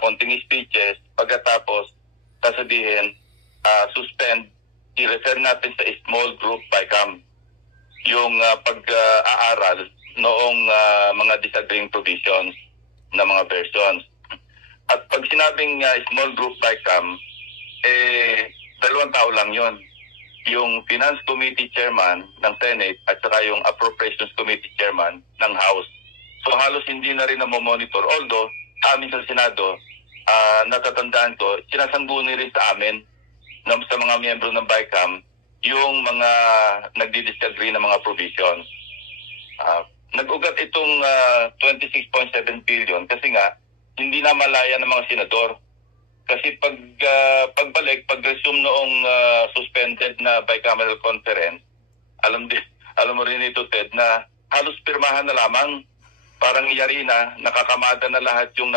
konting speeches, pagkatapos sasabihin, suspend, i-refer natin sa small group BICAM yung pag-aaral noong mga disagreeing provisions na mga versions. At pag sinabing small group BICAM, dalawang tao lang yon, yung Finance Committee Chairman ng Senate at saka yung Appropriations Committee Chairman ng House. So halos hindi na rin monitor. Although sa amin sa Senado, natatandaan ko, sinasangguni rin sa amin sa mga miyembro ng BICAM yung mga nagdi-disagree na mga provisions. Nag-ugat itong 26.7 billion kasi nga hindi na malaya ng mga senador. Kasi pag-resume noong suspended na bicameral conference, alam mo rin ito, Ted, na halos pirmahan na lamang, parang yari na, nakakamada na lahat yung